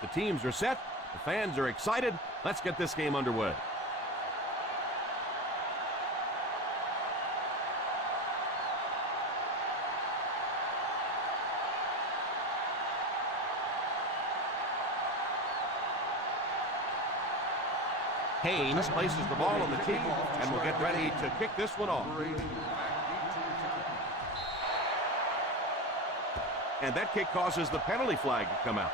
The teams are set. The fans are excited. Let's get this game underway. Haynes places the ball on the tee and will get ready to kick this one off. And that kick causes the penalty flag to come out.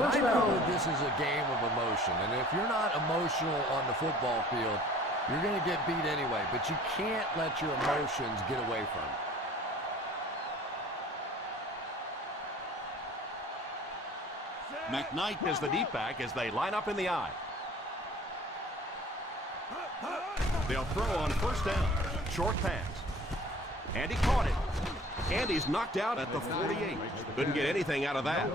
I know this is a game of emotion, and if you're not emotional on the football field, you're going to get beat anyway, but you can't let your emotions get away from you. McKnight is the deep back as they line up in the I. They'll throw on first down. Short pass. And he caught it. And he's knocked out at the 48. Couldn't get anything out of that.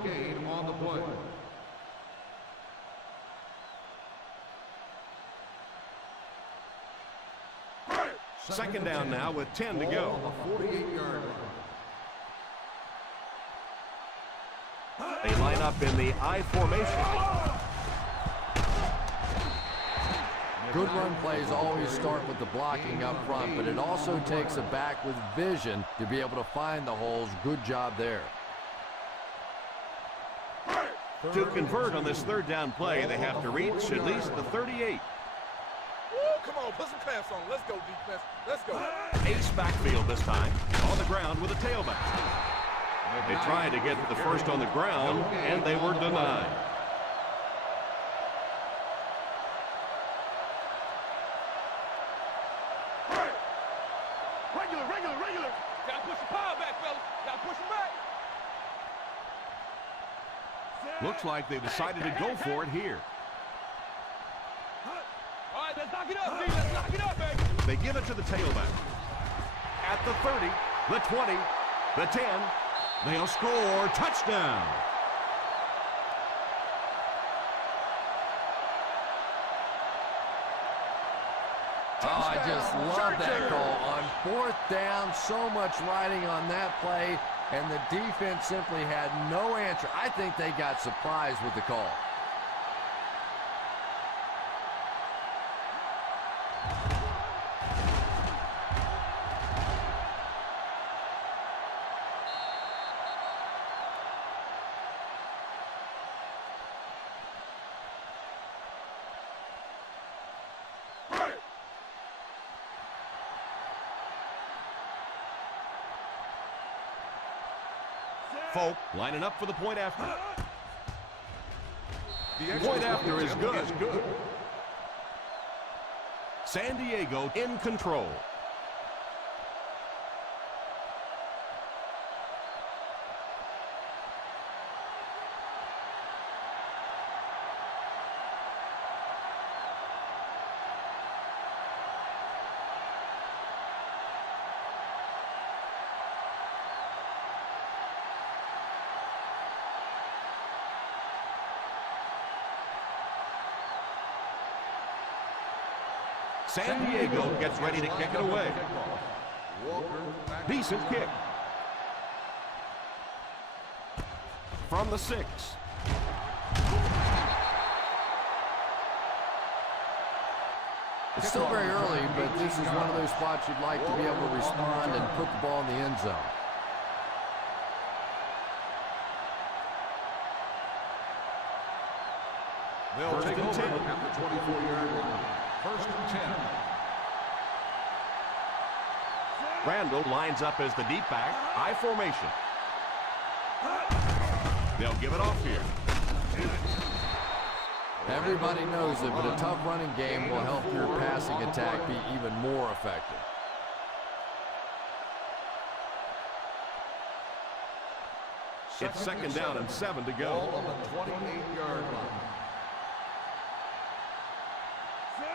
Second down now with 10 to go. They line up in the I formation. Good run plays always start with the blocking up front, but it also takes a back with vision to be able to find the holes. Good job there. To convert on this third down play, they have to reach at least the 38. Come on, put some clamps on. Let's go, defense. Let's go. Ace backfield this time. On the ground with a tailback. They tried to get to the first on the ground, and they were denied. Regular. Gotta push the power back, fellas. Gotta push him back. Looks like they decided to go for it here. All right, let's knock it up, D. Let's knock it up, baby. They give it to the tailback. At the 30, the 20, the 10, they'll score. Touchdown. Oh, I just love that call. On fourth down, so much riding on that play, and the defense simply had no answer. I think they got surprised with the call. Folk lining up for the point after. The point after is good. San Diego in control. San Diego gets ready to kick it away. Decent kick. From the 6. It's still very early, but this is one of those spots you'd like to be able to respond and put the ball in the end zone. They'll First take and over 10. at the 24-yard line. First and 10. Randall lines up as the deep back. I formation. They'll give it off here. Everybody knows it, but a tough running game will help your passing attack be even more effective. It's second down and 7 to go. Ball on the 28-yard line.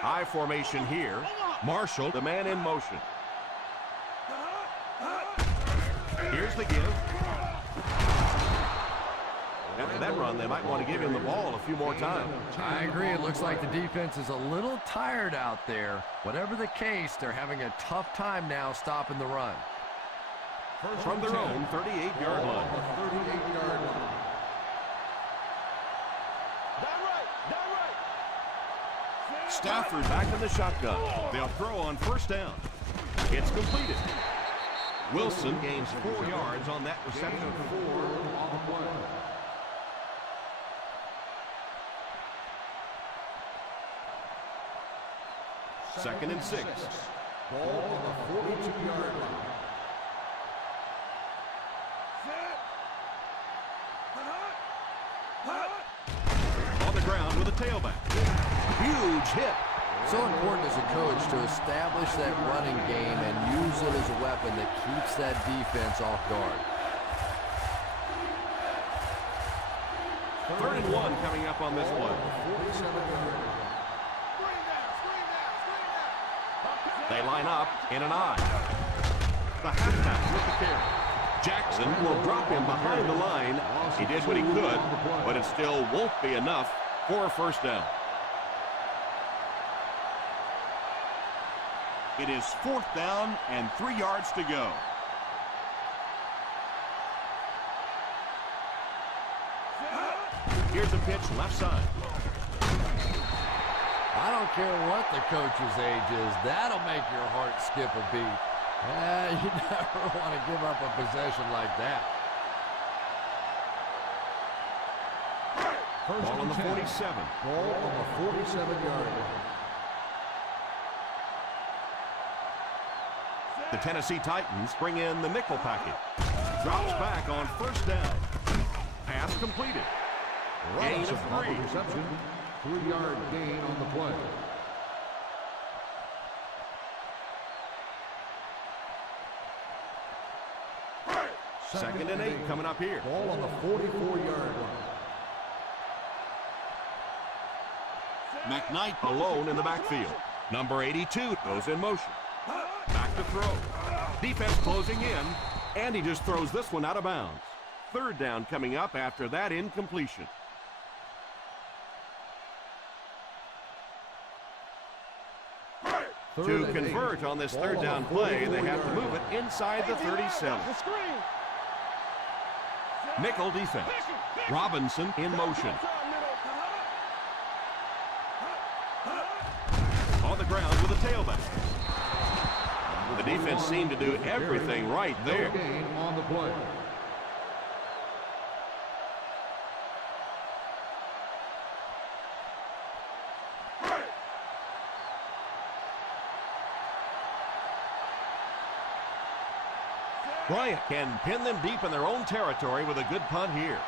I formation here. Marshall, the man in motion. Here's the give. After that run, they might want to give him the ball a few more times. I agree. It looks like the defense is a little tired out there. Whatever the case, they're having a tough time now stopping the run. From their own 38-yard line. 38-yard line. Stafford back in the shotgun. They'll throw on first down. It's completed. Wilson gains 4 yards on that reception. 4 on the play. Second and 6. Ball on the 42-yard line. On the ground with a tailback. Huge hit. So important as a coach to establish that running game and use it as a weapon that keeps that defense off guard. Third and 1 coming up on this play. 47-yard line. They line up in an I. The halfback with the carry. Jackson will drop him behind the line. He did what he could, but it still won't be enough for a first down. It is 4th down and 3 yards to go. Here's a pitch left side. I don't care what the coach's age is. That'll make your heart skip a beat. You never want to give up a possession like that. Ball on the 47. Ball on the 47-yard line. The Tennessee Titans bring in the nickel package. Drops back on first down. Pass completed. Gain of 3. Reception. 3-yard gain on the play. Second and 8 coming up here. Ball on the 44-yard line. McKnight alone in the backfield. Number 82 goes in motion. Back to throw. Defense closing in, and he just throws this one out of bounds. Third down coming up after that incompletion. To convert on this third down play, they have to move it inside the 37. Nickel defense. Robinson in motion. On the ground with a tailback. The defense seemed to do everything right there. Gain on the play. Bryant can pin them deep in their own territory with a good punt here.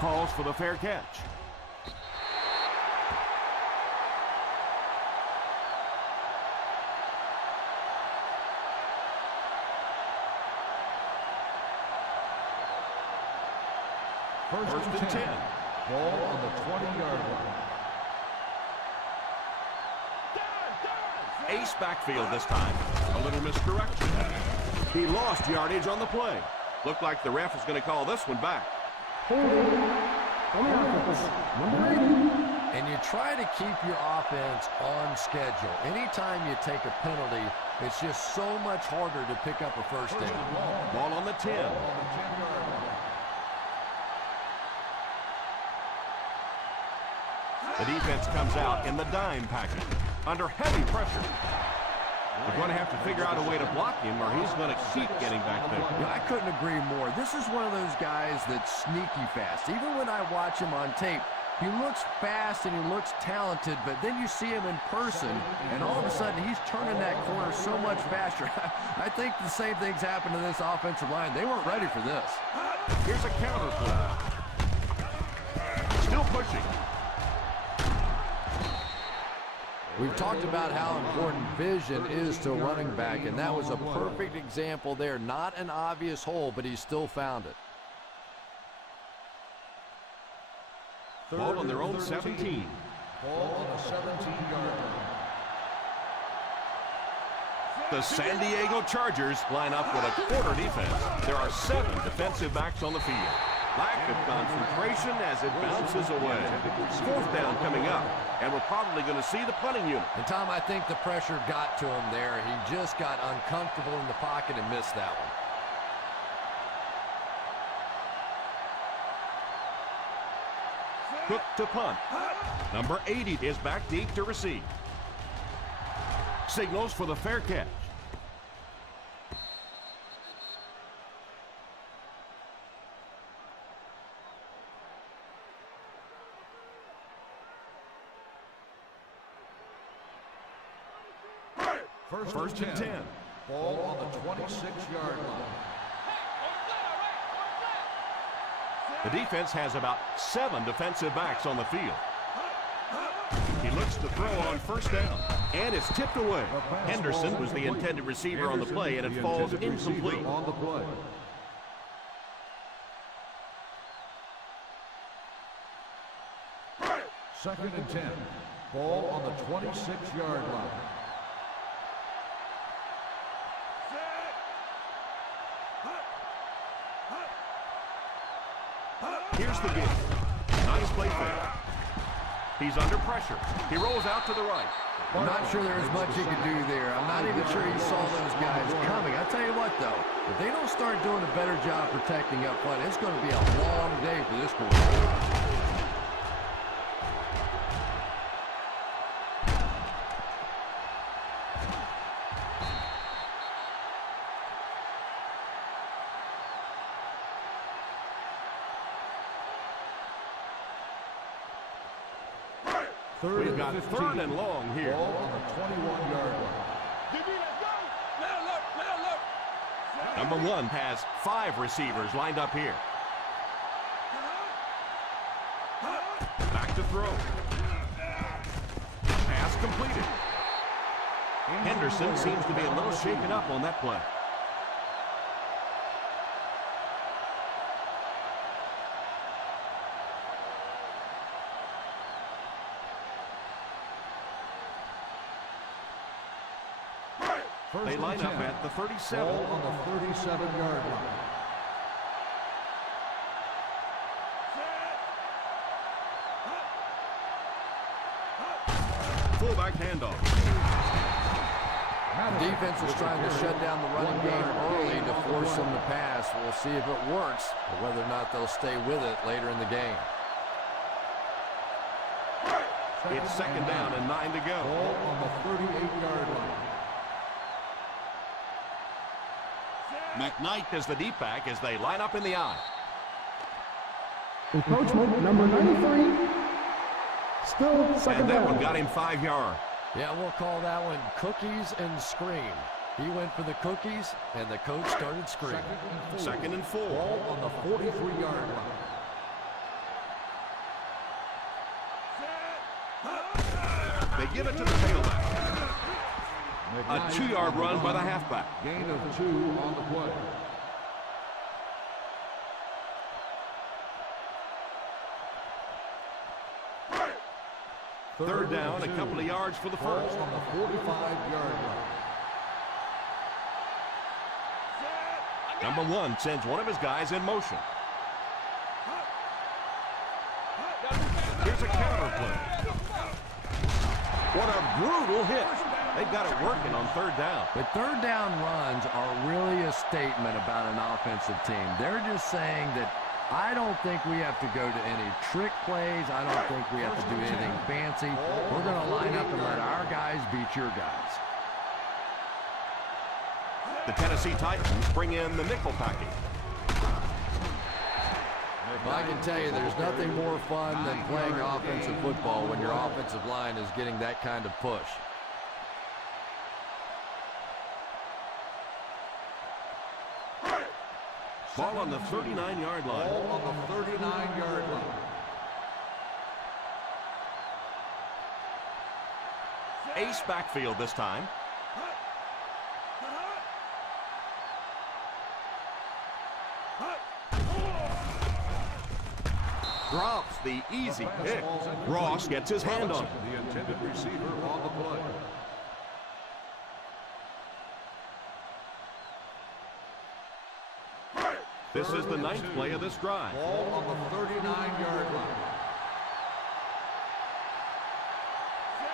Calls for the fair catch. First and 10. Ball on the 20-yard line. Ace backfield this time. A little misdirection. He lost yardage on the play. Looked like the ref is going to call this one back. And you try to keep your offense on schedule. Anytime you take a penalty, it's just so much harder to pick up a first down. Ball on the 10. Ball on the 10-yard line. The defense comes out in the dime package under heavy pressure. They're going to have to figure out a way to block him or he's going to keep getting back there. Yeah, I couldn't agree more. This is one of those guys that's sneaky fast. Even when I watch him on tape, he looks fast and he looks talented, but then you see him in person, and all of a sudden he's turning that corner so much faster. I think the same thing's happened to this offensive line. They weren't ready for this. Here's a counter play. Still pushing. We've talked about how important vision is to a running back, and that was a perfect example there. Not an obvious hole, but he still found it. Ball on their own 17. Ball on the 17-yard line. The San Diego Chargers line up with a quarter defense. There are 7 defensive backs on the field. Lack of concentration as it bounces away. 4th down coming up, and we're probably going to see the punting unit. And, Tom, I think the pressure got to him there. He just got uncomfortable in the pocket and missed that one. Cook to punt. Number 80 is back deep to receive. Signals for the fair catch. First and 10. Ball on the 26-yard line. The defense has about 7 defensive backs on the field. He looks to throw on first down, and it's tipped away. Henderson was the intended receiver on the play, and it falls incomplete. Second and 10. Ball on the 26-yard line. Here's the give. Nice play fake. He's under pressure. He rolls out to the right. I'm not sure there's much he could do there. I'm not even sure he saw those guys coming. I tell you what, though, if they don't start doing a better job protecting up front, it's going to be a long day for this quarterback. We've got 3rd and long here. Ball on the 21-yard line. Number 1 has 5 receivers lined up here. Back to throw. Pass completed. Henderson seems to be a little shaken up on that play. They line up at the 37. Ball on the 37-yard line. Fullback handoff. Defense is trying to shut down the running game early to force them to pass. We'll see if it works, or whether or not they'll stay with it later in the game. It's 2nd down and 9 to go. Ball on the 38-yard line. McKnight is the deep back as they line up in the I. Encroachment number 93. Still second And that down. one got him 5 yards. Yeah, we'll call that one cookies and scream. He went for the cookies, and the coach started screaming. 2nd and 4. Ball on the 43-yard line. They give it to the tailback. A 2-yard run by the halfback. Gain of 2 on the play. Third down, a couple of yards for the first. On the 45-yard line. Number 1 sends one of his guys in motion. Here's a counter play. What a brutal hit. They've got it working on 3rd down. But 3rd down runs are really a statement about an offensive team. They're just saying that I don't think we have to go to any trick plays. I don't think we have to do anything fancy. We're going to line up and let our guys beat your guys. The Tennessee Titans bring in the nickel package. Well, I can tell you there's nothing more fun than playing offensive football when your offensive line is getting that kind of push. Ball on the 39-yard line. Ball on the 39-yard line. Ace backfield this time. Drops the easy pick. Ross gets his hand on it. The intended receiver on the play. This is the 9th play of this drive. Ball on the 39-yard line.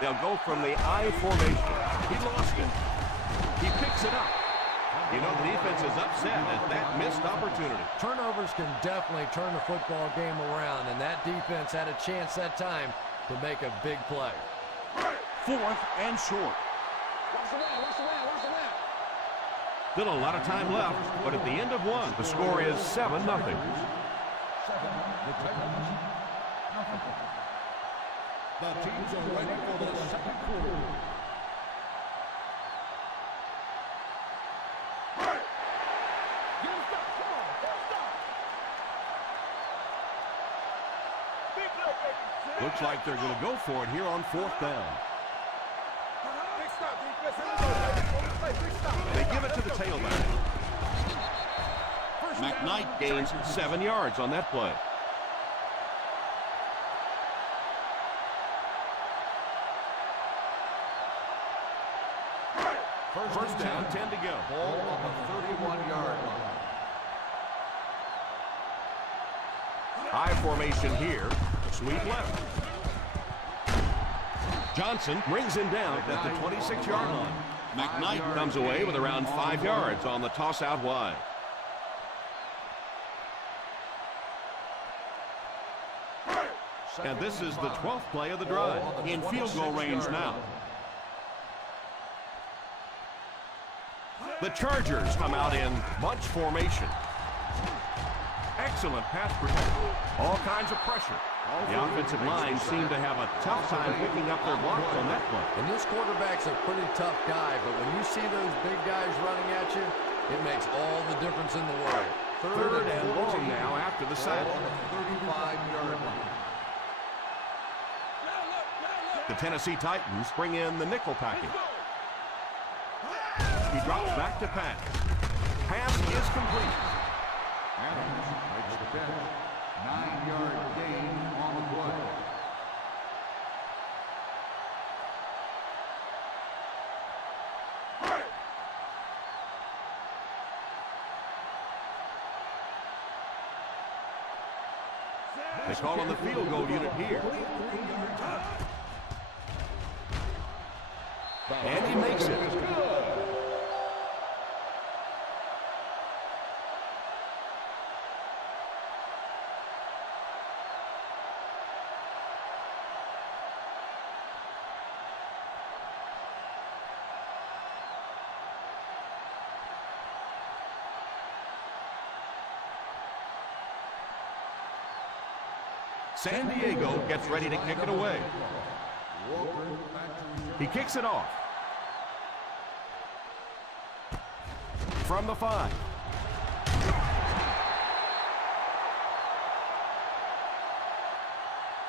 They'll go from the I formation. He lost it. He picks it up. You know the defense is upset at that missed opportunity. Turnovers can definitely turn the football game around, and that defense had a chance that time to make a big play. 4th and short. Still a lot of time left, but at the end of one, the score is 7-0. 7, the Titans. The teams are ready for the second quarter. Looks like they're going to go for it here on 4th down. They give it to the tailback. McKnight gains 7 yards on that play. First down, 10 to go. Ball on the 31-yard line. High formation here. Sweep left. Johnson brings him down at the 26-yard line. McKnight comes away with around 5 yards on the toss out wide. And this is the 12th play of the drive. In field goal range now. The Chargers come out in bunch formation. Excellent pass protection. All kinds of pressure. The offensive line seemed to have a tough time picking up their blocks on that play. And this quarterback's a pretty tough guy, but when you see those big guys running at you, it makes all the difference in the world. Third and long now after the sack. Ball on the 35-yard line. The Tennessee Titans bring in the nickel package. He drops back to pass. Pass is complete. Adams makes the catch. 9-yard gain on the play. They call on the field goal unit here. And he makes it. San Diego gets ready to kick it away. He kicks it off. From the 5.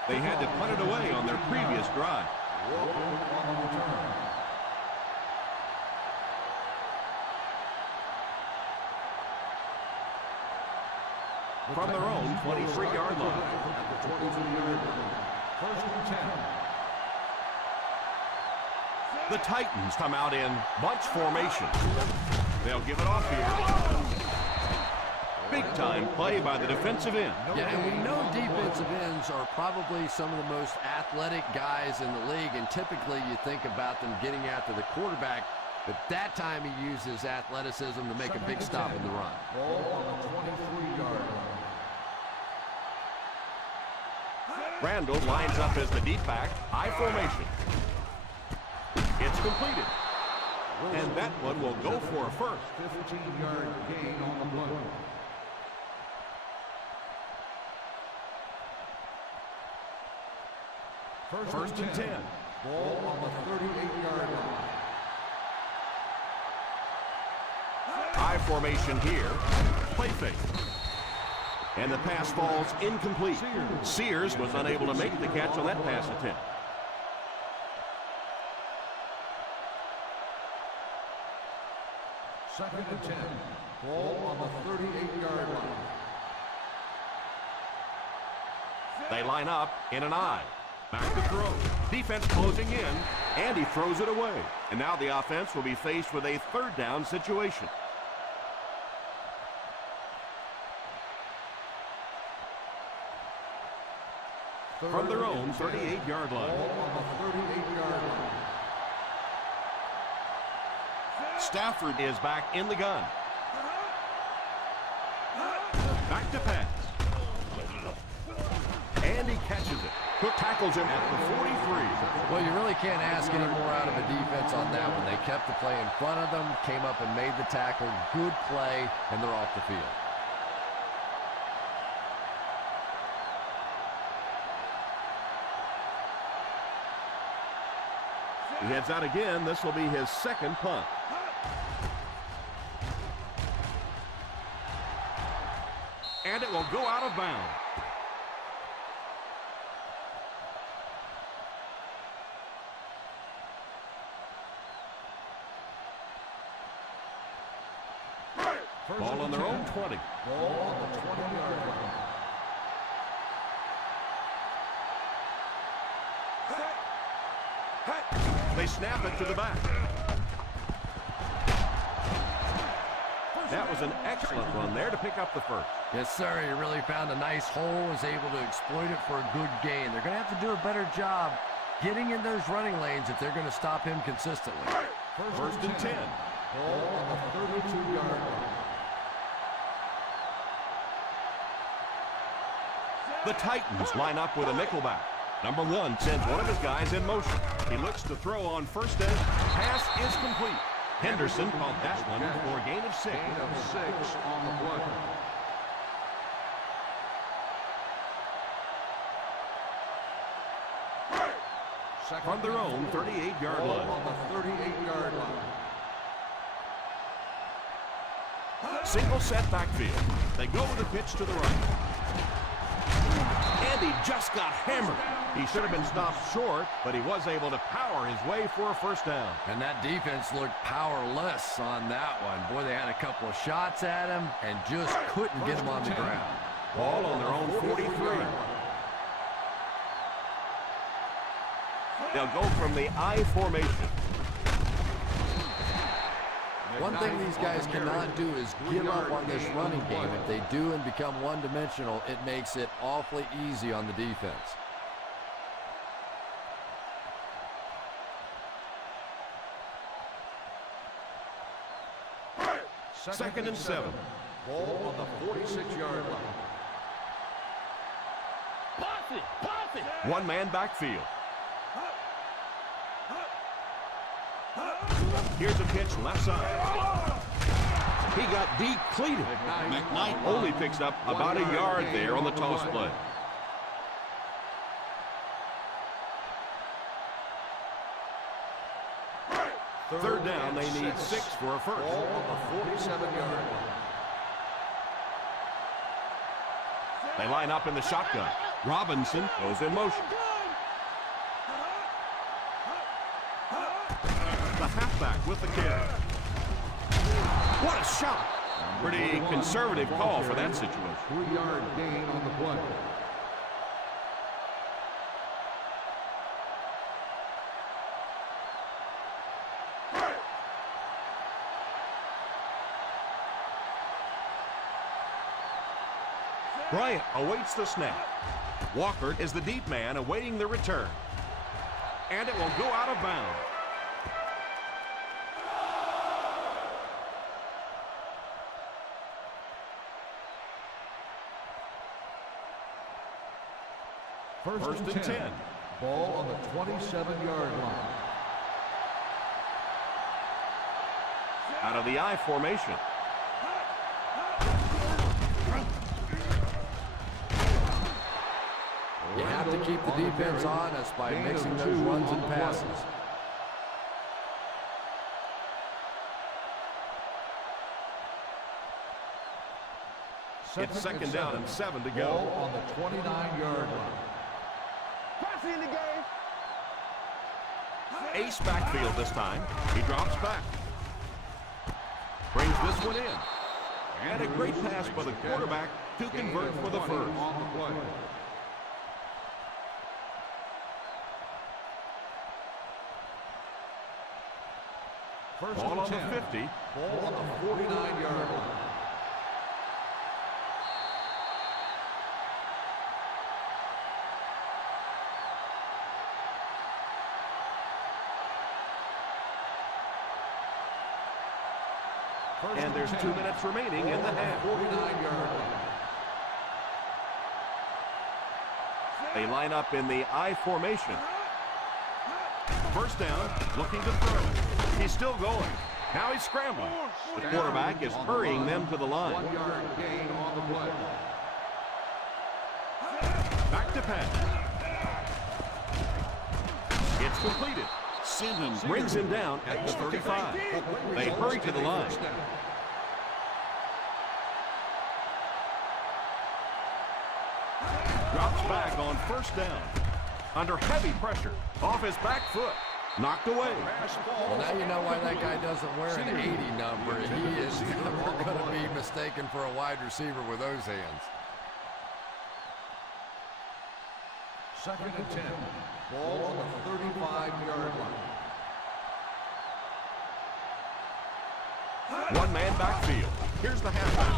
They had to punt it away on their previous drive. From their own 23-yard line. First and 10. The Titans come out in bunch formation. They'll give it off here. Big time play by the defensive end. Yeah, and we know defensive ends are probably some of the most athletic guys in the league, and typically you think about them getting after the quarterback, but that time he uses athleticism to make a big stop in the run. Ball on the 23-yard line. Randall lines up as the deep back, high formation. It's completed. And that one will go for a first. 15-yard gain on the play. First and 10. Ball on the 38-yard line. I formation here. Play fake. And the pass falls incomplete. Sears was unable to make the catch on that pass attempt. Second and 10. Ball on the 38-yard line. They line up in an I. Back to throw. Defense closing in, and he throws it away. And now the offense will be faced with a third down situation. From their own 38-yard line. Ball on the 38-yard line. Stafford is back in the gun. Back to pass. And he catches it. Cook tackles him at the 43. Well, you really can't ask any more out of a defense on that one. They kept the play in front of them, came up and made the tackle. Good play, and they're off the field. He heads out again. This will be his second punt. And it will go out of bounds. Ball on their own 20. Ball on the 20-yard line. They snap it to the back. That was an excellent run there to pick up the first. Yes, sir. He really found a nice hole, was able to exploit it for a good gain. They're going to have to do a better job getting in those running lanes if they're going to stop him consistently. First and 10. Ball on the 32-yard line. The Titans line up with a nickelback. Number 1 sends one of his guys in motion. He looks to throw on first down. Pass is complete. Henderson caught that one for a gain of 6. Gain of 6 on the play. From their own 38-yard Ball line. on the 38-yard line. Single set backfield. They go with a pitch to the right. And he just got hammered. He should have been stopped short, but he was able to power his way for a first down. And that defense looked powerless on that one. Boy, they had a couple of shots at him and just couldn't get him on the ground. Ball on their own 43. They'll go from the I formation. One thing these guys cannot do is give up on this running game. If they do and become one-dimensional, it makes it awfully easy on the defense. Second and 7. Ball on the 46-yard line. One man backfield. Here's a pitch left side. He got decleated. McKnight only picks up about a yard there on the toss play. Third down, they need 6 for a first. Ball on the 47-yard line. They line up in the shotgun. Robinson goes in motion. The halfback with the carry. What a shot! Pretty conservative call for that situation. 3-yard gain on the play. Bryant awaits the snap. Walker is the deep man awaiting the return. And it will go out of bounds. First and 10. Ball on the 27-yard line. out of the I formation. You have to keep the defense honest by mixing those runs and passes. It's second down and 7 to go. Ball on the 29-yard line. Passing the game. Ace backfield this time. He drops back. Brings this one in. And a great pass by the quarterback to convert for the first. On the play. Ball on the 50. Ball on the 49-yard line. And there's 2 minutes remaining in the half. 49-yard line. They line up in the I formation. First down, looking to throw. He's still going. Now he's scrambling. The quarterback is hurrying them to the line. 1-yard gain on the play. Back to pass. It's completed. Simmons brings him down at the 35. They hurry to the line. Drops back on first down. Under heavy pressure. Off his back foot. Knocked away. Well, now you know why that guy doesn't wear an 80 number. He is never going to be mistaken for a wide receiver with those hands. Second and 10. Ball on the 35-yard line. One-man backfield. Here's the halfback.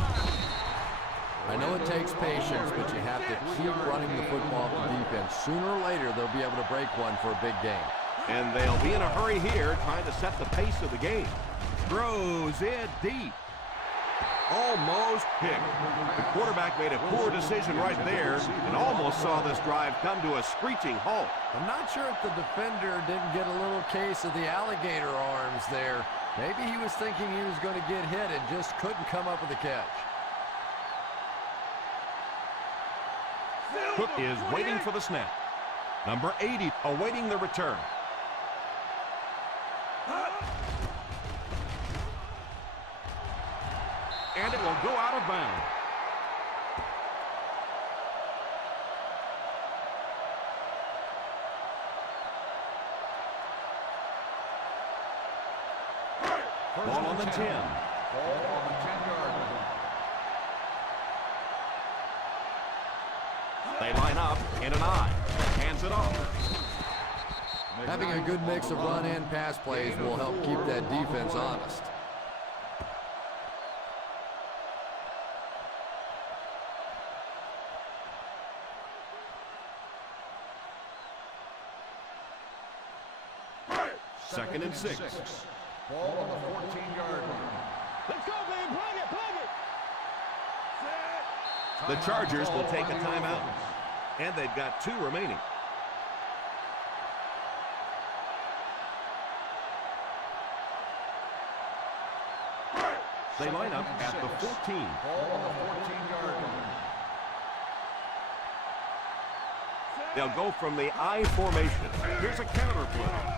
I know it takes patience, but you have to keep running the football to defense. Sooner or later, they'll be able to break one for a big game. And they'll be in a hurry here, trying to set the pace of the game. Throws it deep. Almost picked. The quarterback made a poor decision right there and almost saw this drive come to a screeching halt. I'm not sure if the defender didn't get a little case of the alligator arms there. Maybe he was thinking he was going to get hit and just couldn't come up with a catch. Cook is waiting for the snap. Number 80 awaiting the return. And it will go out of bounds. Ball on the 10. Ball on the 10-yard line. They line up in an I. Hands it off. Having a good mix of run and pass plays will help keep that defense honest. Second and 6. Ball on the 14-yard line. Let's go, baby. Plug it, plug it. The Chargers will take a timeout. And they've got 2 remaining. They line up at the 14. Ball on the 14-yard line. They'll go from the I formation. Here's a counter play.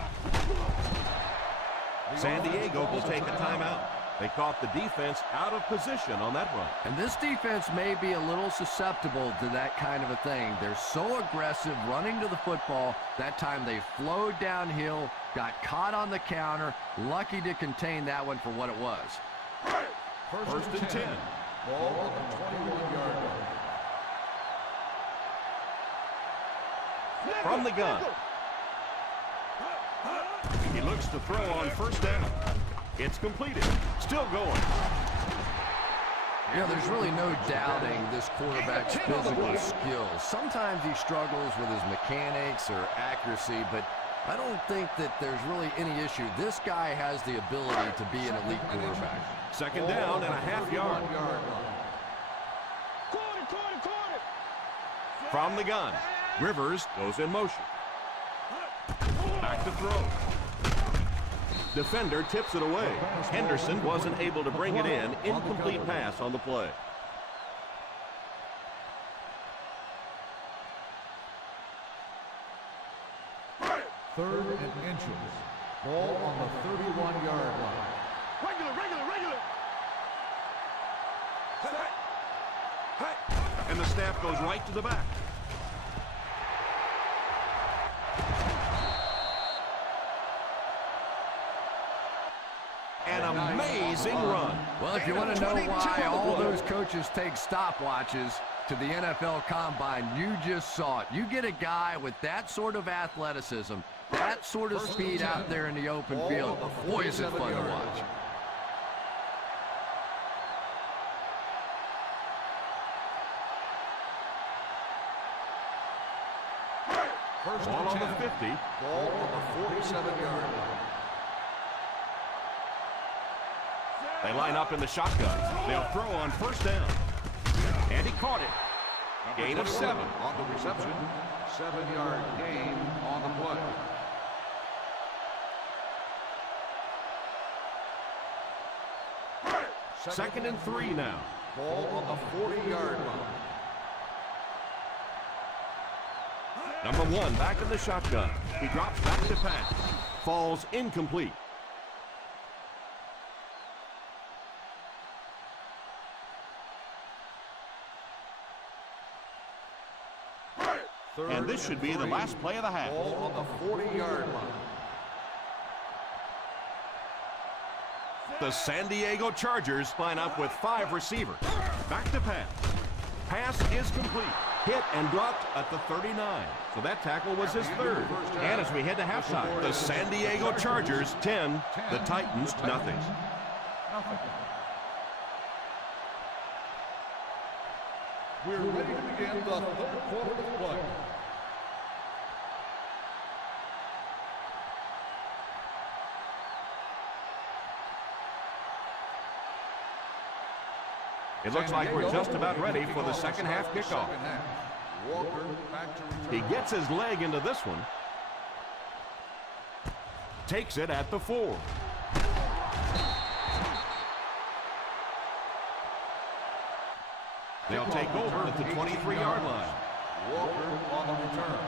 San Diego will take a timeout. They caught the defense out of position on that run. And this defense may be a little susceptible to that kind of a thing. They're so aggressive running to the football. That time they flowed downhill, got caught on the counter, lucky to contain that one for what it was. First and 10. Ball on the 21-yard line. From the gun. He looks to throw on first down. It's completed. Still going. You know, there's really no doubting this quarterback's physical skills. Sometimes he struggles with his mechanics or accuracy, but I don't think that there's really any issue. This guy has the ability to be an elite quarterback. Second down and a half yard. From the gun. Rivers goes in motion. Back to throw. Defender tips it away. Henderson wasn't able to bring it in. Incomplete pass on the play. Third and inches. Ball on the 31-yard line. Regular. And the snap goes right to the back. An amazing run. Well, if you want to know why all those coaches take stopwatches to the NFL Combine, you just saw it. You get a guy with that sort of athleticism, that sort of speed out there in the open field. Boy, is it fun to watch. Ball on the 50. Ball on the 47-yard line. They line up in the shotgun. They'll throw on first down. And he caught it. Gain of 7. On the reception, 7-yard gain on the play. Second and 3 now. Ball on the 40-yard line. Number 1 back in the shotgun. He drops back to pass. Falls incomplete. And this should be the last play of the half. Ball on the 40-yard line. The San Diego Chargers line up with 5 receivers. Back to pass. Pass is complete. Hit and dropped at the 39. So that tackle was his 3rd. And as we head to halftime, the San Diego Chargers 10, the Titans nothing. We're ready to begin the 3rd quarter of play. It looks like we're just about ready for the second half kickoff. Walker back to return. He gets his leg into this one. Takes it at the 4. They'll take over at the 23-yard line. Walker on the return.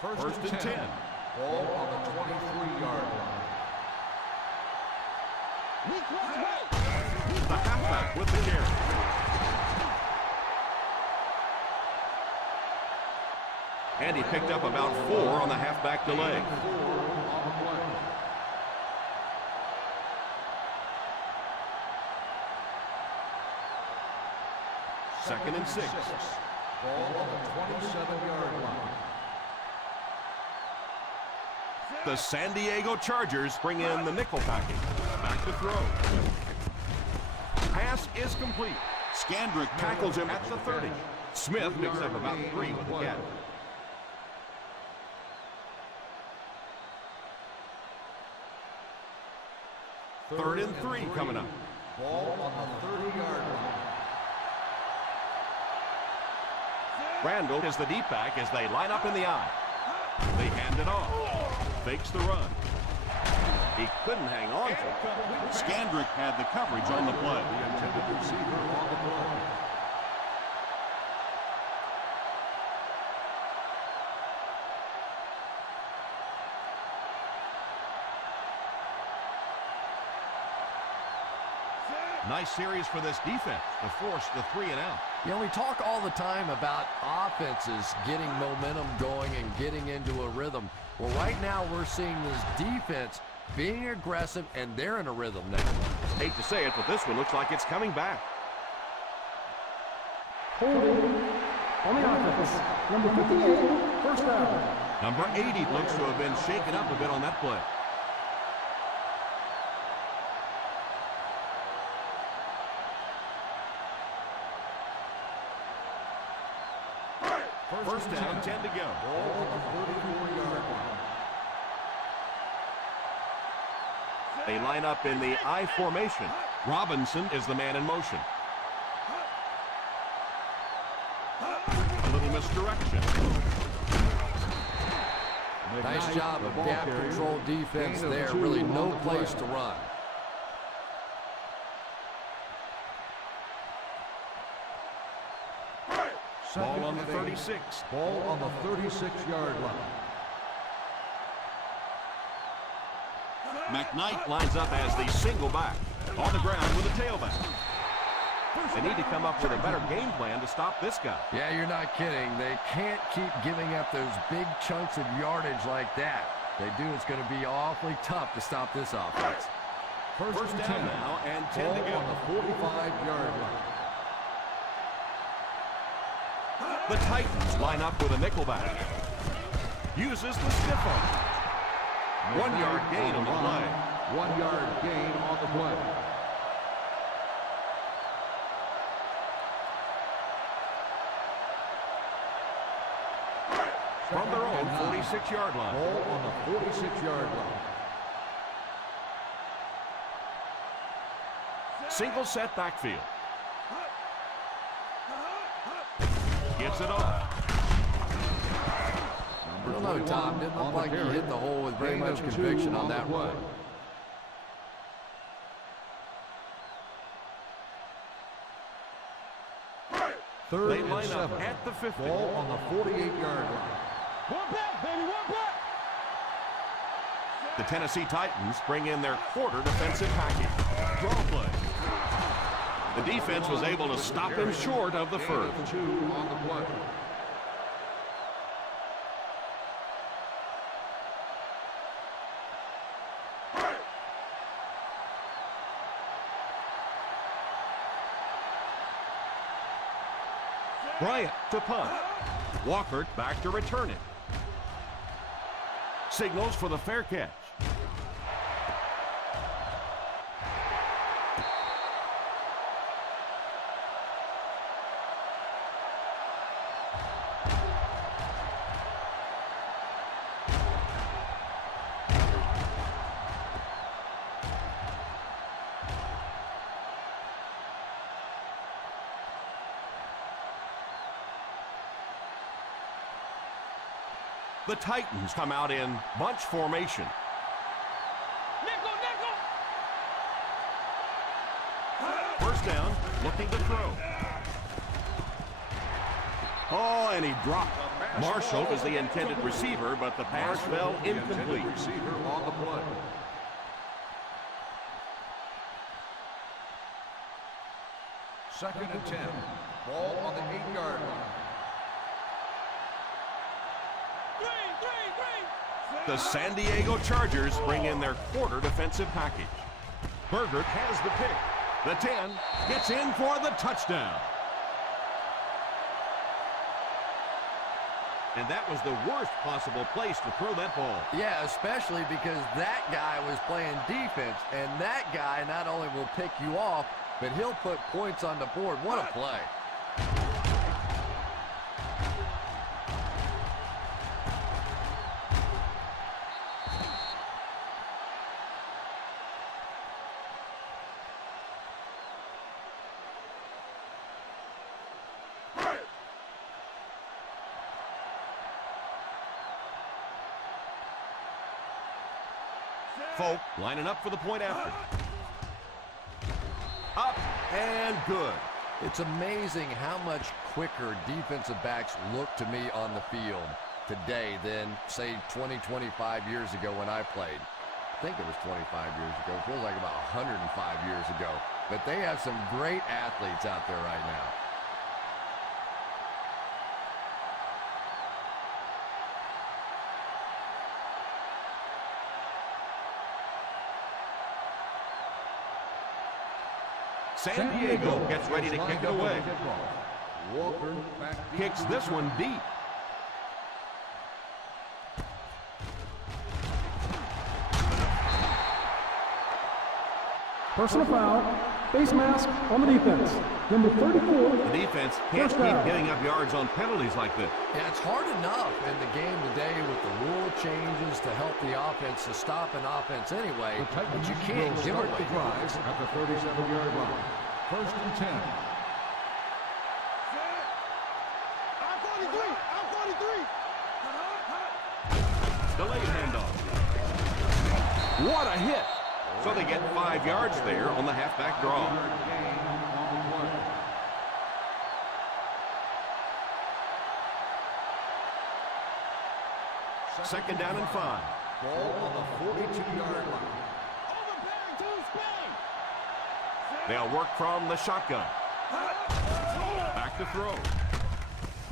First and 10. Ball on the 23-yard line. The halfback with the carry. And he picked up about 4 on the halfback delay. 4 on the play. Second and 6. Ball on the 27-yard line. The San Diego Chargers bring in the nickel package. Back to throw. Pass is complete. Scandrick tackles him at the 30. Smith picks up about 3 with the catch. Third and 3 coming up. Ball on the 30-yard line. Randall is the deep back as they line up in the eye. They hand it off. Fakes the run. He couldn't hang on to it. Scandrick had the coverage on the play. The intended receiver on the play. Nice series for this defense to force the 3 and out. You know, we talk all the time about offenses getting momentum going and getting into a rhythm. Well, right now we're seeing this defense being aggressive, and they're in a rhythm now. Hate to say it, but this one looks like it's coming back. Holding on the offense. Number 58, first down. Number 80 looks to have been shaken up a bit on that play. First down, 10 to go. Ball on the 34-yard line. They line up in the I formation. Robinson is the man in motion. direction. Nice job of gap control defense there. Really no place to run. Ball on the 36. Ball on the 36-yard line. McKnight lines up as the single back. On the ground with a tailback. They need to come up with a better game plan to stop this guy. Yeah, you're not kidding. They can't keep giving up those big chunks of yardage like that. They do, it's going to be awfully tough to stop this offense. First down now and 10 to go. On the 45-yard line. The Titans line up with a nickelback. Uses the stiff arm. 1 yard gain on the play. 1 yard gain on the play. From their own 46-yard line. Ball on the 46-yard line. Single set backfield. Gets it off. I don't know, Tom. Didn't look like he hit the hole with very much conviction on that one. They line up at the 50. Ball on the 48-yard line. One back, baby, one back. The Tennessee Titans bring in their quarter defensive package. Draw play. The defense was able to stop him short of the first. 2 on the play. Bryant to punt. Walker back to return it. Signals for the fair catch. The Titans come out in bunch formation. Nickel, nickel. First down, looking to throw. Oh, and he dropped. Marshall is the intended receiver, but the pass fell incomplete. Receiver on the play. Second and 10. Ball on the 8-yard line. The San Diego Chargers bring in their quarter defensive package. Berger has the pick. The 10 gets in for the touchdown. And that was the worst possible place to throw that ball. Yeah, especially because that guy was playing defense, and that guy not only will pick you off, but he'll put points on the board. What a play. Folk lining up for the point after. Up and good. It's amazing how much quicker defensive backs look to me on the field today than, say, 20, 25 years ago when I played. I think it was 25 years ago. It feels like about 105 years ago. But they have some great athletes out there right now. San Diego gets ready to kick it away. Walker Kicks this one deep. Personal foul. Face mask on the defense. Number 34. The defense can't keep giving up yards on penalties like this. Yeah, it's hard enough in the game today with the rule changes to help the offense to stop an offense anyway, but you can't give away the drive at the 37-yard line. First and 10. What a hit. So they get 5 yards there on the halfback draw. Gain on the play. Second down and 5. Ball on the 42-yard line. Overbearing to Spain. They'll work from the shotgun. Back to throw.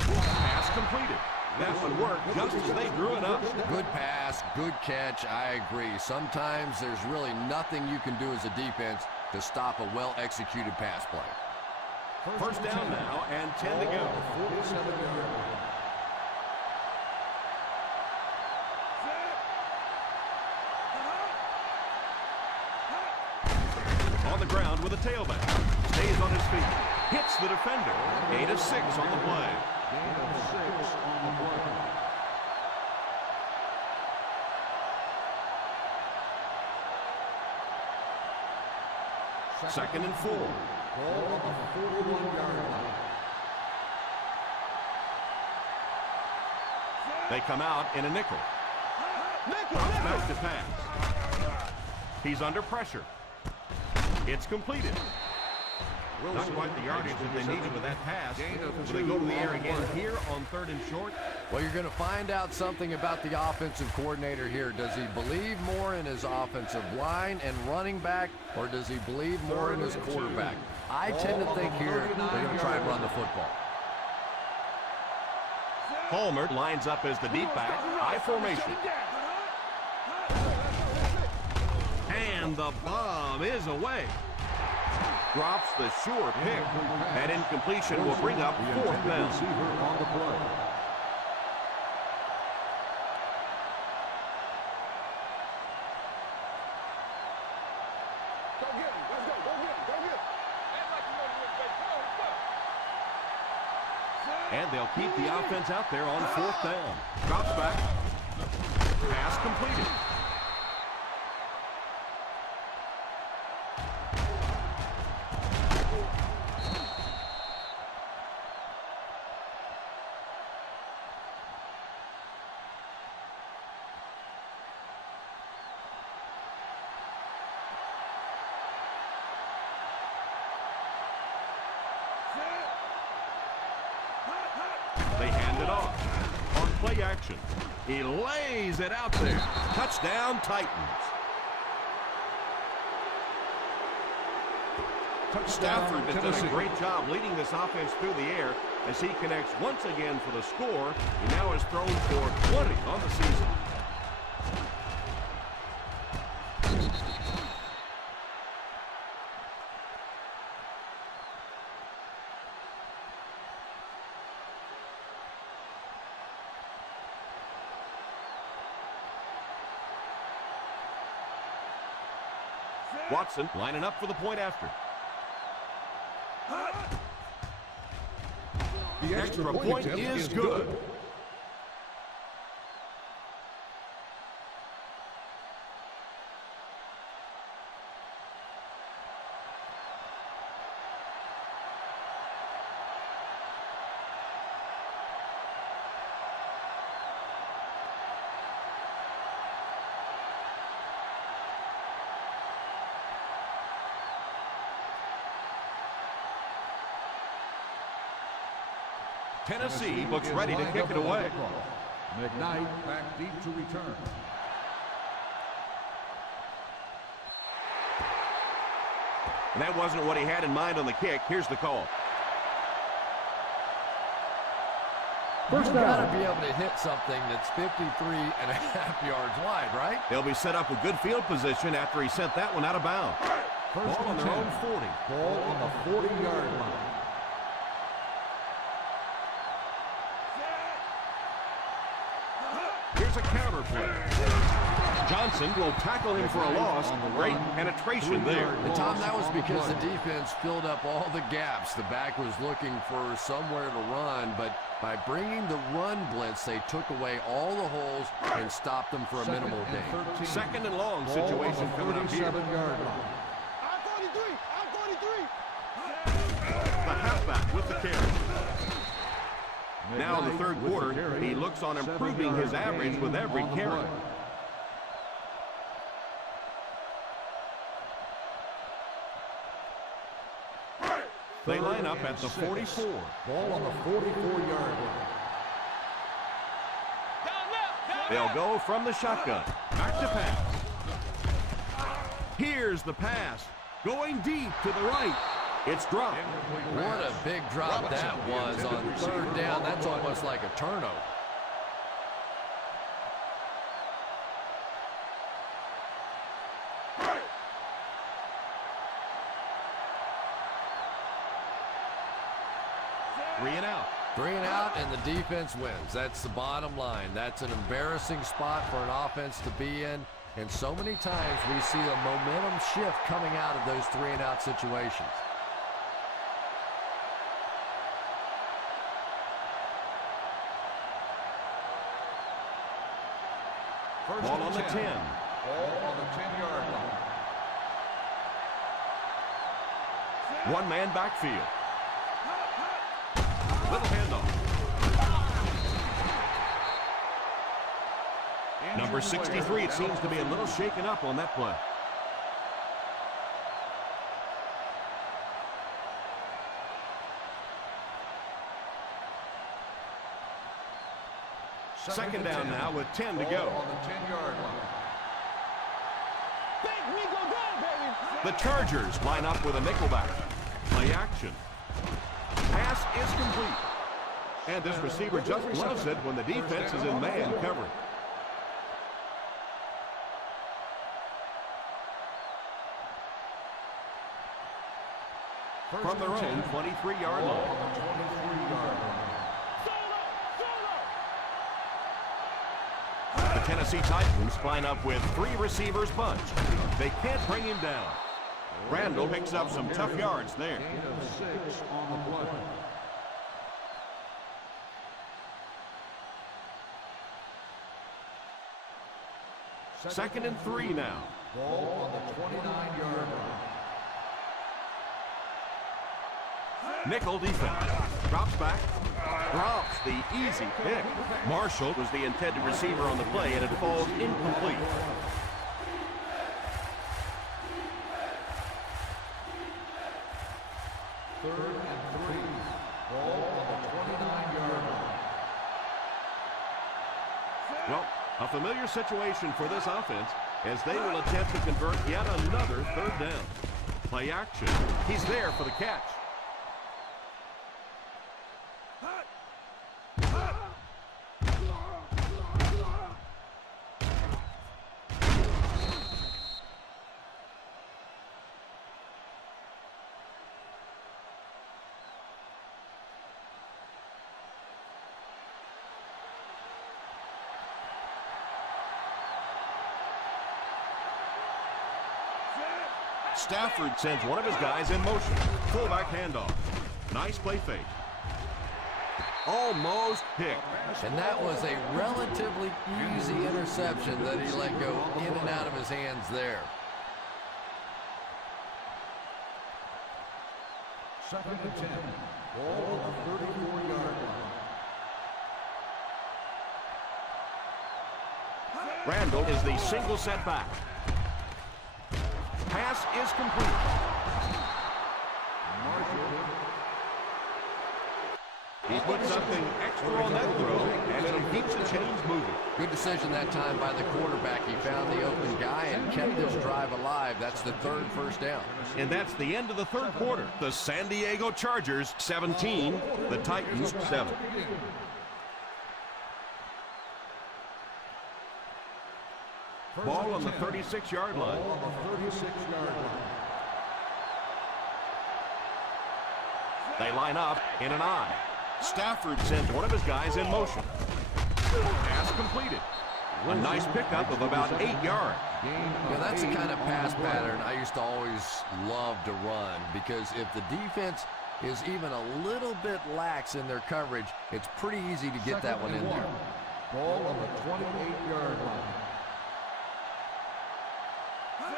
Pass completed. That one worked just as they drew it up. Good pass, good catch, I agree. Sometimes there's really nothing you can do as a defense to stop a well-executed pass play. First down now and 10 to go. 47-yard line. On the ground with a tailback. Stays on his feet. Hits the defender. 8 of 6 on the play. Gain of 6 on the play. Second and 4. Ball on the 41-yard line. They come out in a nickel. Back to pass. He's under pressure. It's completed. Not quite the yardage that they needed with that pass. Will they go to the air again here on 3rd and short? Well, you're going to find out something about the offensive coordinator here. Does he believe more in his offensive line and running back, or does he believe more in his quarterback? I tend to think here they're going to try and run the football. Palmer lines up as the deep back. High formation. And the bomb is away. Drops the sure pick. That incompletion will bring up 4th down. Receiver on the play. Go get him. Let's go. Go get him. Go get him. Act like you know the way, baby. Go, go. And they'll keep the offense out there on 4th down. Drops back. Pass completed. They hand it off. On play action. He lays it out there. Touchdown, Titans. Stafford has done a great job leading this offense through the air as he connects once again for the score. He now has thrown for 20 on the season. Watson lining up for the point after. The extra point is good. Tennessee looks ready to kick it away. McKnight back deep to return. And that wasn't what he had in mind on the kick. Here's the call. You've got to be able to hit something that's 53.5 yards wide, right? They'll be set up with good field position after he sent that one out of bounds. Ball on their own 40. Ball on the 40-yard line. Here's a counter play. Johnson will tackle him for a loss. Great penetration there. And Tom, that was because the defense filled up all the gaps. The back was looking for somewhere to run, but by bringing the run blitz, they took away all the holes and stopped them for a minimal gain. Second and long situation coming up here. 37-yard line. I'm 43. I'm 43. The halfback with the carry. Now in the third quarter, he looks on improving his average with every carry. They line up at the 44. Ball on the 44-yard line. They'll go from the shotgun. Back to pass. Here's the pass. Going deep to the right. It's dropped. What a big drop that was on third down. That's almost like a turnover. Three and out. 3 and out, and the defense wins. That's the bottom line. That's an embarrassing spot for an offense to be in. And so many times we see a momentum shift coming out of those 3 and out situations. Ball on the 10. Ball on the 10-yard line. One man backfield. Little handoff. Number 63, it seems to be a little shaken up on that play. Second down now with 10 to go. On the 10-yard line. The Chargers line up with a nickelback. Play action. Pass is complete. And this receiver just loves it when the defense is in man coverage. From their own 23-yard line. On the 23-yard line. The Tennessee Titans line up with 3 receivers bunched. They can't bring him down. Randall picks up some tough yards there. Gain of 6 on the play. Second and 3 now. Ball on the 29-yard line. Nickel defense. Drops back. Drops the easy pick. Marshall was the intended receiver on the play, and it falls incomplete. Third and 3. Ball on the 29-yard line. Well, a familiar situation for this offense as they will attempt to convert yet another third down. Play action. He's there for the catch. Stafford sends one of his guys in motion. Fullback handoff. Nice play fake. Almost picked. And that was a relatively easy interception that he let go in and out of his hands there. Second and 10. Ball on the 34-yard line. Randall is the single setback. Pass is complete. He put something extra on that throw, and it'll keep the chains moving. Good decision that time by the quarterback. He found the open guy and kept this drive alive. That's the third first down. And that's the end of the third quarter. The San Diego Chargers 17, the Titans 7. Ball on the 36-yard line. Ball on the 36-yard line. They line up in an I. Stafford sends one of his guys in motion. Pass completed. A nice pickup of about 8 yards. Yeah, that's the kind of pass pattern I used to always love to run, because if the defense is even a little bit lax in their coverage, it's pretty easy to get that one in there. Ball on the 28-yard line.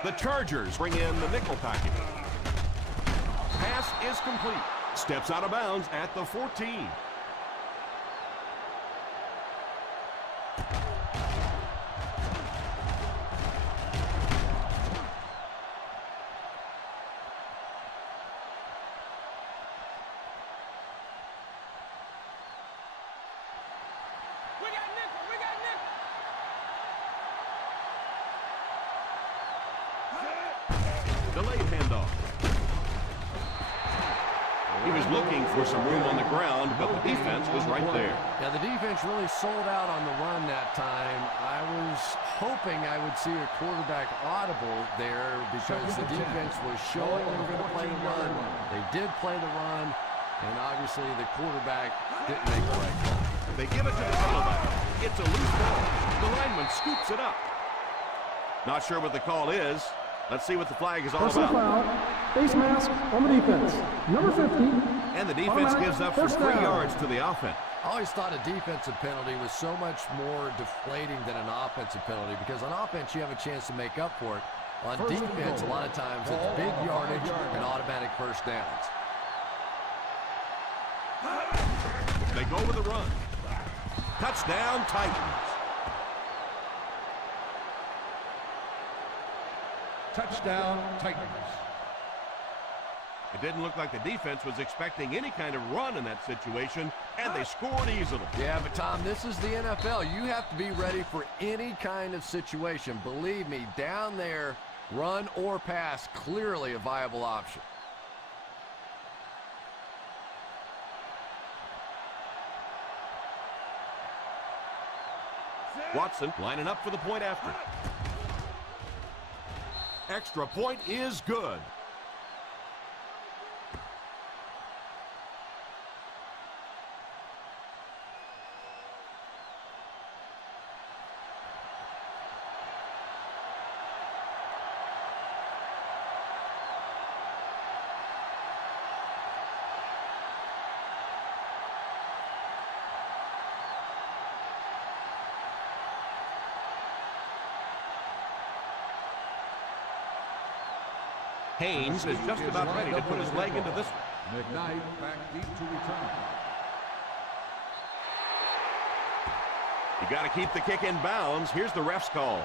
The Chargers bring in the nickel package. Pass is complete. Steps out of bounds at the 14. He was looking for some room on the ground, but the defense was right there. Yeah, the defense really sold out on the run that time. I was hoping I would see a quarterback audible there because the defense was showing they were going to play the run. They did play the run, and obviously the quarterback didn't make the right call. They give it to the tailback. It's a loose ball. The lineman scoops it up. Not sure what the call is. Let's see what the flag is all Personal about. foul, face mask on the defense. Number 50. And the defense gives up for 3 down. yards to the offense. I always thought a defensive penalty was so much more deflating than an offensive penalty because on offense you have a chance to make up for it. On defense, a lot of times it's big yardage and automatic first downs. They go with the run. Touchdown, Titans. Touchdown, Titans. It didn't look like the defense was expecting any kind of run in that situation, and they scored easily. Yeah, but Tom, this is the NFL. You have to be ready for any kind of situation. Believe me, down there, run or pass, clearly a viable option. Watson lining up for the point after. Extra point is good. Haynes is just about ready to put his leg into this one. McKnight back deep to return. You got to keep the kick in bounds. Here's the ref's call.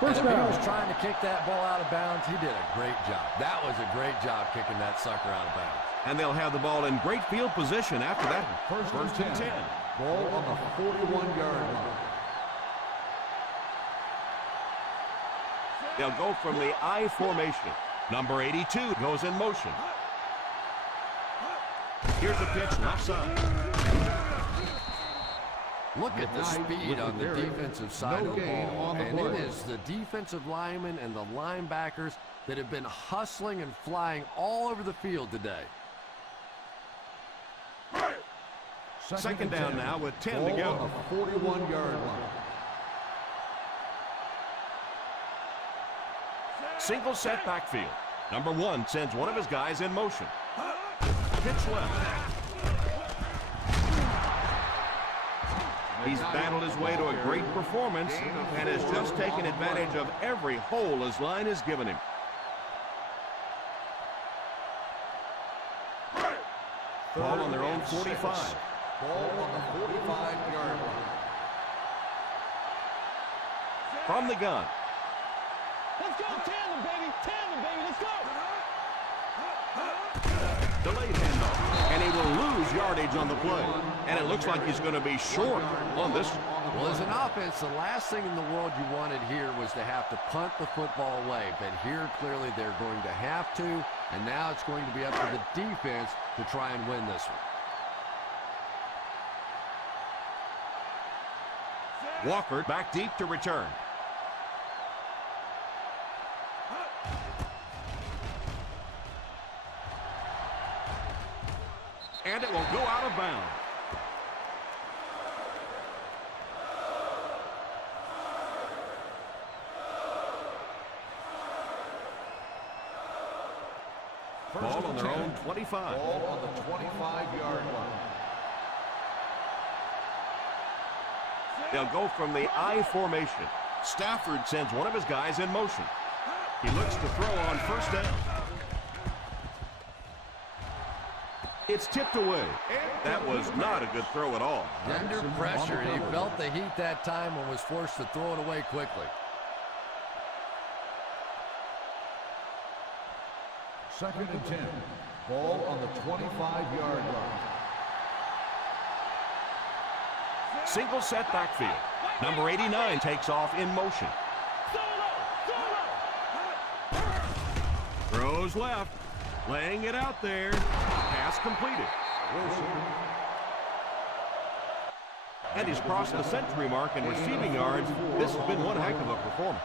First If he down. was trying to kick that ball out of bounds, he did a great job. That was a great job kicking that sucker out of bounds. And they'll have the ball in great field position after that. First and 10. 10. Ball on the 41-yard line. They'll go from the I formation. Number 82 goes in motion. Here's a pitch left side. Look at the speed on the defensive side of the ball. And it is the defensive linemen and the linebackers that have been hustling and flying all over the field today. Second down now with 10 to Ball go. on the 41-yard line. Single set backfield. Number 1 sends one of his guys in motion. Pitch left. He's battled his way to a great performance and has just taken advantage of every hole his line has given him. Ball on their own 45. Ball on the 45-yard line. From the gun. Let's go, tandem, baby, let's go. Delayed handoff. And he will lose yardage on the play. And it looks like he's going to be short on this one. Well, as an offense, the last thing in the world you wanted here was to have to punt the football away. But here, clearly, they're going to have to. And now it's going to be up to the defense to try and win this one. Walker back deep to return. And it will go out of bounds. Ball on their own 25. Ball on the 25-yard line. They'll go from the I formation. Stafford sends one of his guys in motion. He looks to throw on first down. It's tipped away. That was not a good throw at all. Under pressure, he felt the heat that time and was forced to throw it away quickly. Second and 10. Ball on the 25-yard line. Single set backfield. Number 89 takes off in motion. Throws left. Laying it out there. Pass completed. And he's crossed the century mark in receiving yards. This has been one heck of a performance.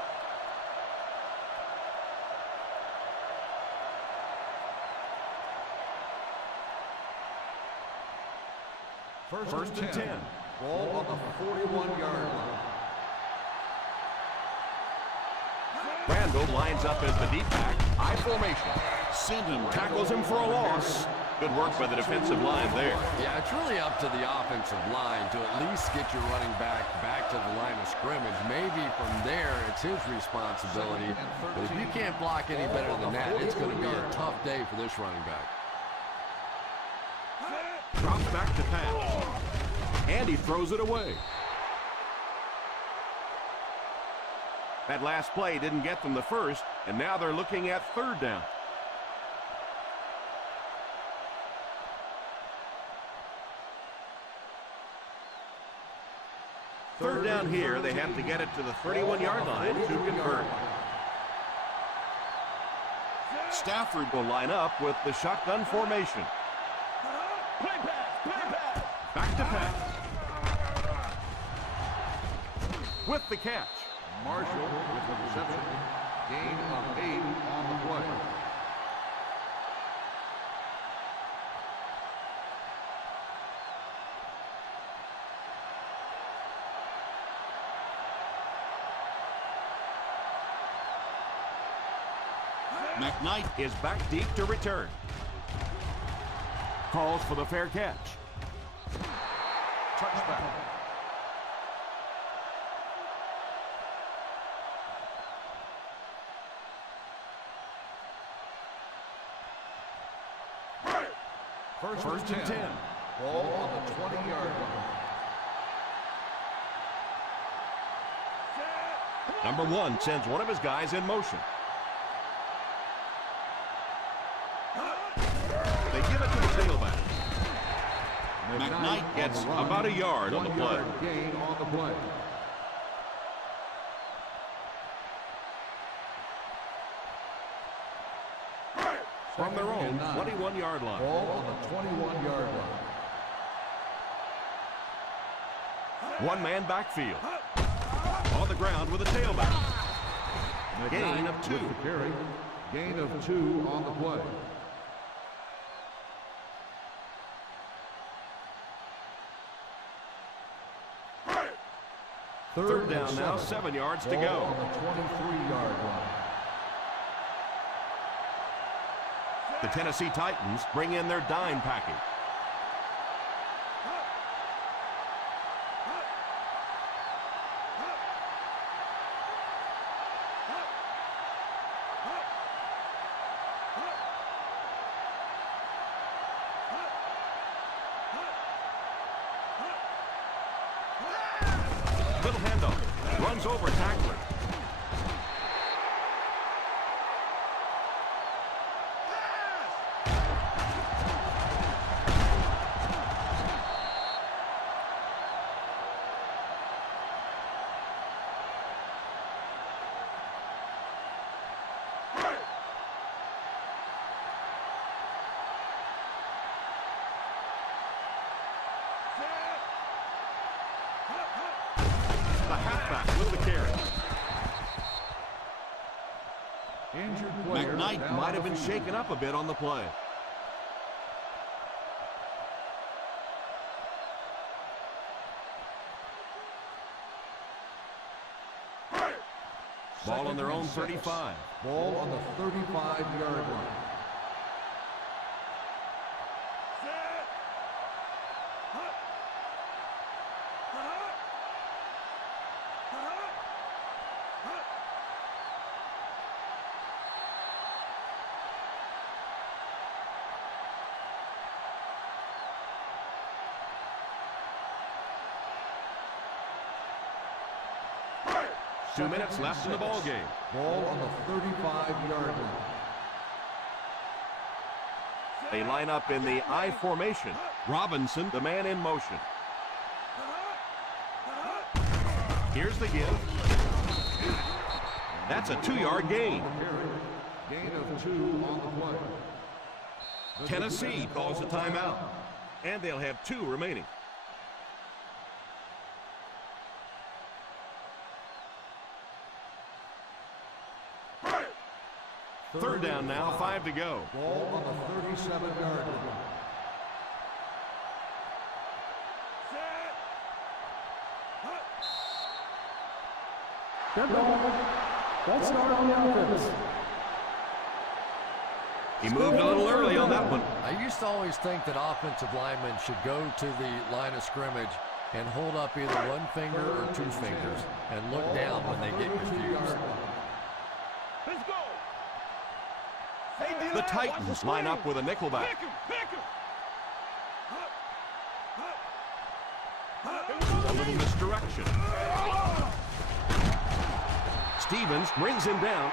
First and 10. Ball on the 41-yard line. Randall lines up as the deep back. I formation. Sinton tackles him for a loss. Good work by the defensive line there. Yeah, it's really up to the offensive line to at least get your running back to the line of scrimmage. Maybe from there, it's his responsibility. But if you can't block any better than that, it's going to be a tough day for this running back. Drops back to pass. And he throws it away. That last play didn't get them the first, and now they're looking at third down. Third down here, they have to get it to the 31-yard line to convert. Stafford will line up with the shotgun formation. Back to pass. With the catch. Marshall with the reception. Gain of 8 on the play. McKnight is back deep to return. Calls for the fair catch. Touchback. First and 10. Ball on the 20-yard line. Number 1 sends one of his guys in motion. They give it to the tailback. McKnight gets about a yard on the play. Gain on the play. From their own 21-yard line. Ball on the 21-yard line. One-man backfield. On the ground with a tailback. Gain of 2. With the carry. Gain of 2 on the play. Third down now, 7 yards to go. On the 23-yard line. The Tennessee Titans bring in their dime package. Little handoff. Runs over tackler. The halfback with the carry. McKnight might have been shaken up a bit on the play. Ball on their own 35. Ball on the 35-yard line. Two minutes left in the ball game. Ball on the 35-yard line. They line up in the I formation. Robinson, the man in motion. Here's the give. That's a 2-yard gain. Gain of 2 on the play. Tennessee calls a timeout, and they'll have 2 remaining. Third down now, 5 to go. Ball on the 37-yard line. Good ball. False start on the offense. He moved a little early on that one. I used to always think that offensive linemen should go to the line of scrimmage and hold up either one finger or 2 fingers and look down when they get confused. Let's go. The Titans line up with a nickelback. A little misdirection. Stevens brings him down.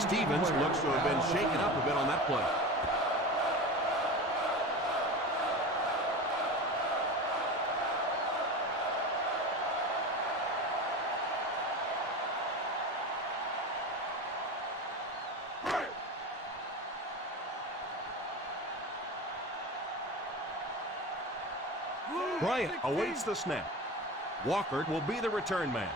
Stevens looks to have been shaken up a bit on that play. Bryant awaits the snap. Walker will be the return man.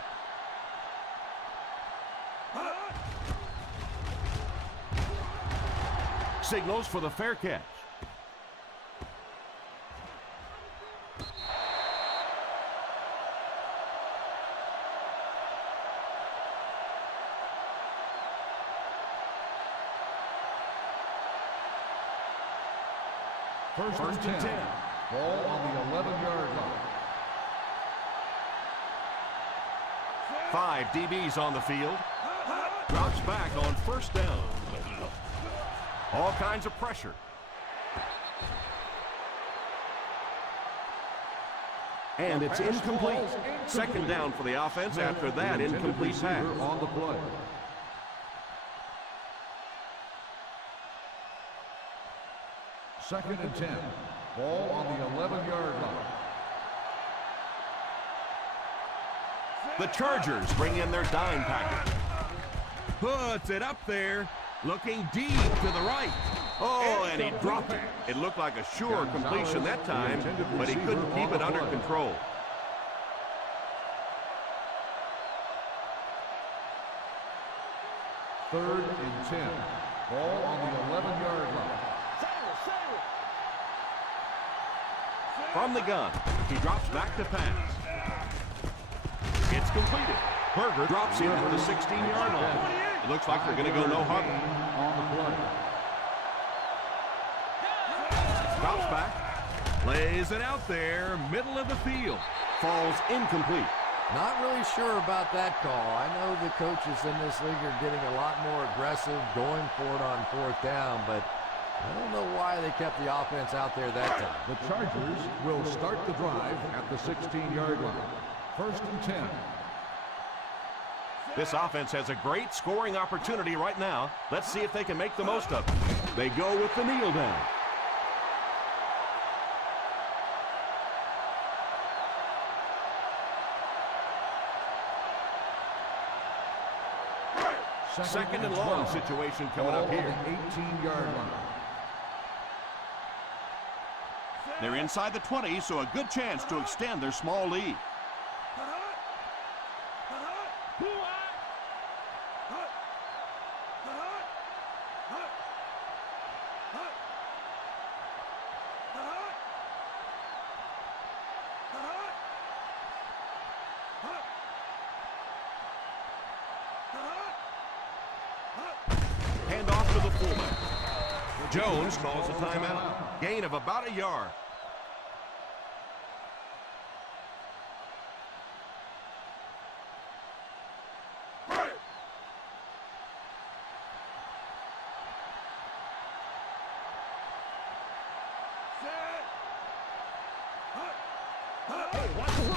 Signals for the fair catch. First and 10. Ball on the 11-yard line. 5 DBs on the field. Drops back on first down. All kinds of pressure. And it's incomplete. Second down for the offense after that incomplete pass. On the play. Second and 10. Ball on the 11-yard line. The Chargers bring in their dime package. Puts it up there, looking deep to the right. Oh, and he dropped it. It looked like a sure completion that time, but he couldn't keep it under control. Third and 10. Ball on the 11-yard line. From the gun, he drops back to pass. It's completed. Berger drops him at the 16-yard line. It looks like they're going to go no huddle. On the play. Drops back, lays it out there, middle of the field. Falls incomplete. Not really sure about that call. I know the coaches in this league are getting a lot more aggressive, going for it on 4th down, but I don't know why they kept the offense out there that time. The Chargers will start the drive at the 16-yard line. First and 10. This offense has a great scoring opportunity right now. Let's see if they can make the most of it. They go with the kneel down. Second and long situation coming up here. 18-yard line. They're inside the 20, so a good chance to extend their small lead. Hand off to the fullback. Jones calls a timeout. Gain of about a yard.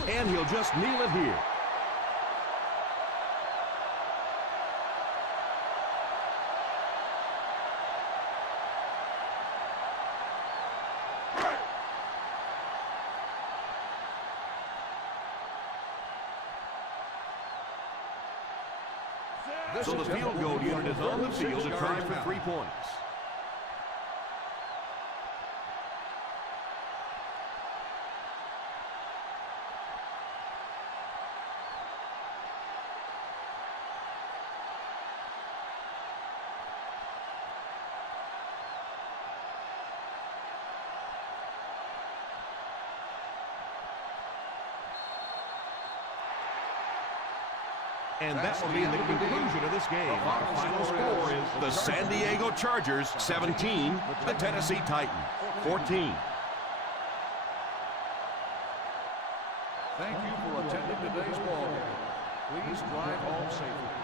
And he'll just kneel it here. So the field goal unit is on the field to try for 3 points. And that will be the conclusion of this game. Our final score is the San Diego Chargers 17, the Tennessee Titans 14. Thank you for attending today's ball game. Please drive home safely.